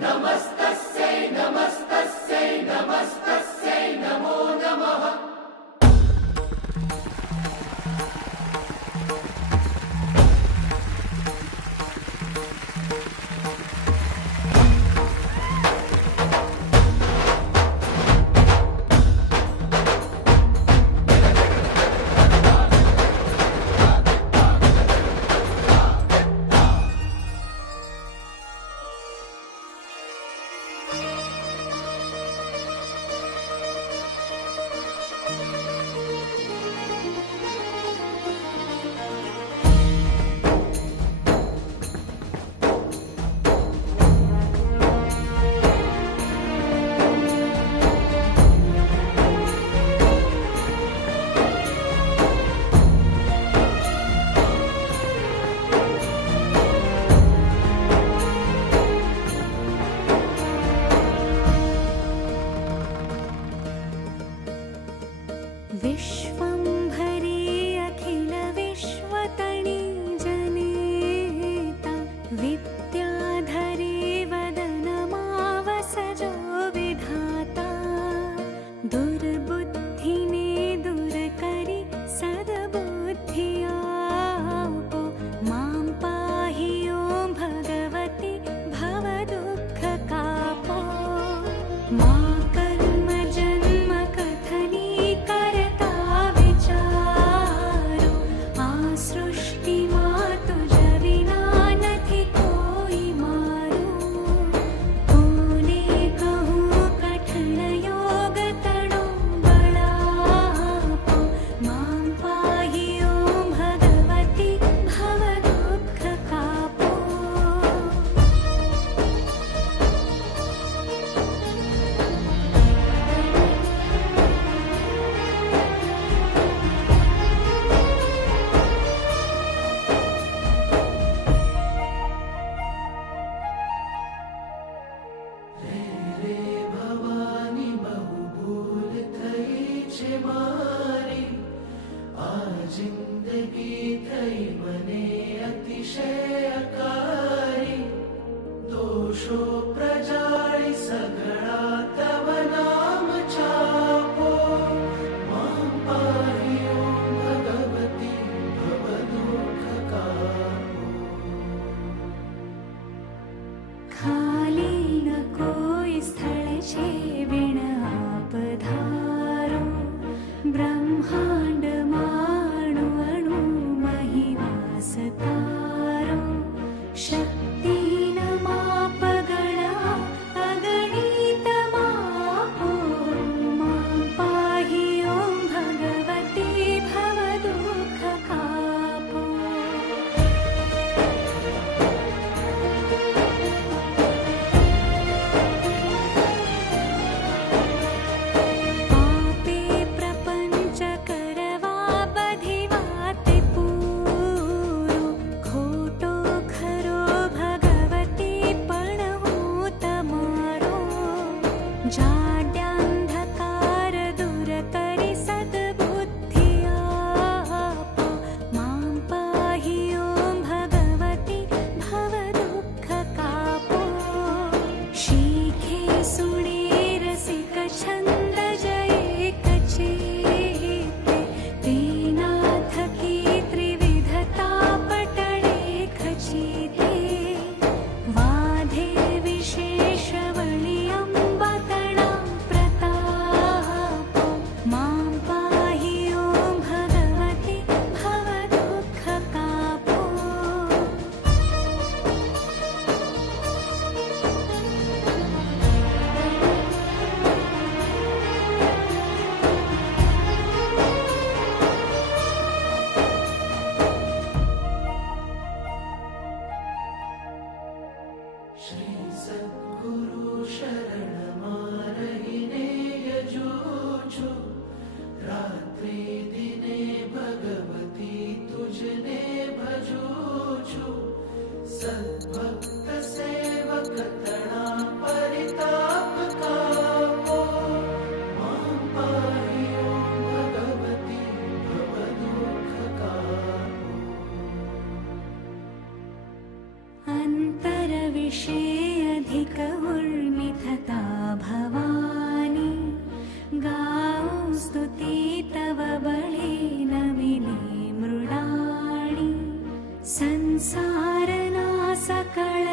नमस्तस्यै नमस्तस्यै नमस्तस्यै नमो नमः। विश्वंभरी अखिल विश्वतणी जनेता विद्याधरी वदनमावसजो विधाता दुर्बुद्धिने दूरकरि सद्बुद्धियापो मां पाहि ॐ भगवति भवदुःखकापो मा कर्म जन्म कथनी सृष्टि मातु जविना नथी कोई मारू कोने कहूँ कठिन योग तणो बड़ापो मां पाहि ॐ भगवति भव दुःख कापो। जिंदगी थई मने अतिशयकारी दोषो प्रजाळी सगळा तव नाम चापो मां पाहि ॐ भगवती भव दुःख कापो। खाली न कोई स्थल छे बिन आप धारो ब्रह्मांड माणु अणु मही वास तारो शक्ति न माप गणा अगणित मापो मां पाहि ॐ भगवती भव दुःख कापो। पापे प्रपंच करवा बधिवाते पूरो खोटो खरो भगवती पण हूँ तमारो जाड्यांधकार दूर करी सद्बुद्धि आपो मां पाहि ॐ भगवती भव दुःख कापो। शीखे सुणे रसिक छंद जये कचेते त्रिनाथ की त्रिविधता पटळे खचिते वाधे विशेष वळी अंबतणा प्रतापो मां पाहि ॐ भगवती भव दुःख कापो। श्री सद्गुरु शरण मारहिने यजूछु रात्रि दिने भगवती तुझने भजूछु सद्भक्त सेवक तणा परिताप कापो मां पाहि ॐ भगवती भव दुःख कापो। अंतर विषय अधिक विधता भवानी गाऊं स्तुति तव बळे नमिने मृडाणी संसारना सकळ